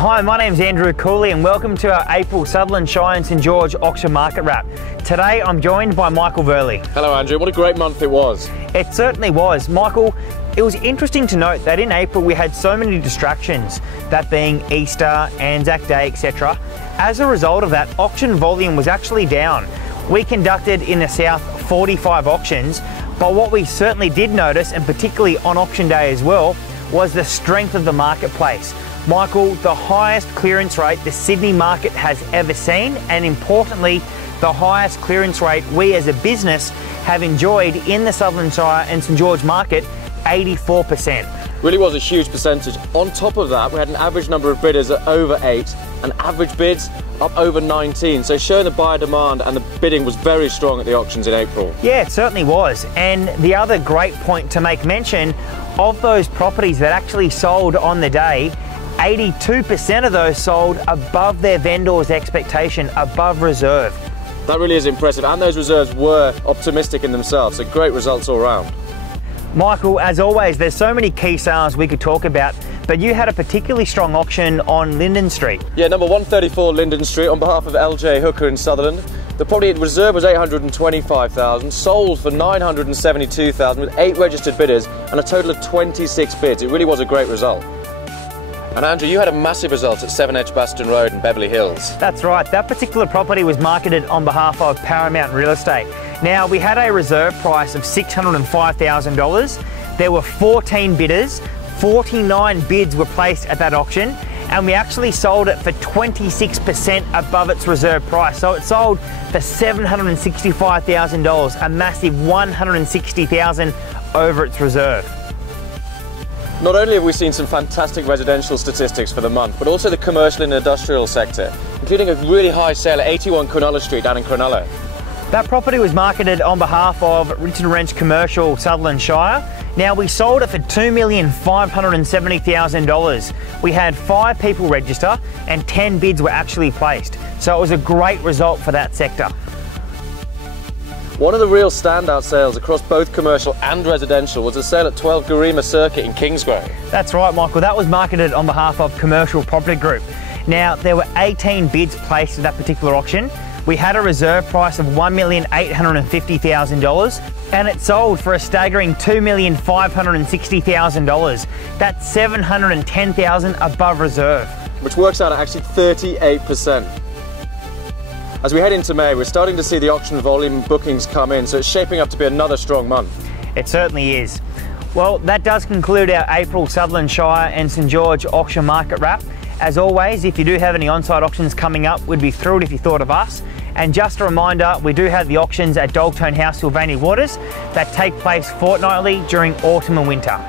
Hi, my name's Andrew Cooley and welcome to our April Sutherland Shire and St George Auction Market Wrap. Today I'm joined by Michael Verley. Hello Andrew, what a great month it was. It certainly was. Michael, it was interesting to note that in April we had so many distractions, that being Easter, Anzac Day, etc. As a result of that, auction volume was actually down. We conducted in the south 45 auctions, but what we certainly did notice, and particularly on auction day as well, was the strength of the marketplace. Michael, the highest clearance rate the Sydney market has ever seen, and importantly, the highest clearance rate we as a business have enjoyed in the Sutherland Shire and St George market, 84%. Really was a huge percentage. On top of that, we had an average number of bidders at over 8 and average bids up over 19, so showing the buyer demand and the bidding was very strong at the auctions in April. Yeah, it certainly was. And the other great point to make mention, of those properties that actually sold on the day, 82% of those sold above their vendor's expectation, above reserve. That really is impressive, and those reserves were optimistic in themselves, so great results all round. Michael, as always, there's so many key sales we could talk about, but you had a particularly strong auction on Industrie. Yeah, number 134 Linden Street on behalf of LJ Hooker in Sutherland. The property reserve was $825,000, sold for $972,000 with 8 registered bidders and a total of 26 bids. It really was a great result. And Andrew, you had a massive result at 7 Edgbaston Road in Beverly Hills. That's right, that particular property was marketed on behalf of Paramount Real Estate. Now, we had a reserve price of $605,000. There were 14 bidders, 49 bids were placed at that auction, and we actually sold it for 26% above its reserve price. So it sold for $765,000, a massive $160,000 over its reserve. Not only have we seen some fantastic residential statistics for the month, but also the commercial and industrial sector, including a really high sale at 81 Cronulla Street down in Cronulla. That property was marketed on behalf of Richard Wrench Commercial Sutherland Shire. Now, we sold it for $2,570,000. We had 5 people register and 10 bids were actually placed. So it was a great result for that sector. One of the real standout sales across both commercial and residential was a sale at 12 Garema Circuit in Kingsgrove. That's right, Michael. That was marketed on behalf of Commercial Property Group. Now, there were 18 bids placed at that particular auction. We had a reserve price of $1,850,000 and it sold for a staggering $2,560,000. That's $710,000 above reserve. Which works out at actually 38%. As we head into May, we're starting to see the auction volume bookings come in, so it's shaping up to be another strong month. It certainly is. Well, that does conclude our April Sutherland Shire and St George auction market wrap. As always, if you do have any on-site auctions coming up, we'd be thrilled if you thought of us. And just a reminder, we do have the auctions at Dogtone House, Sylvania Waters that take place fortnightly during autumn and winter.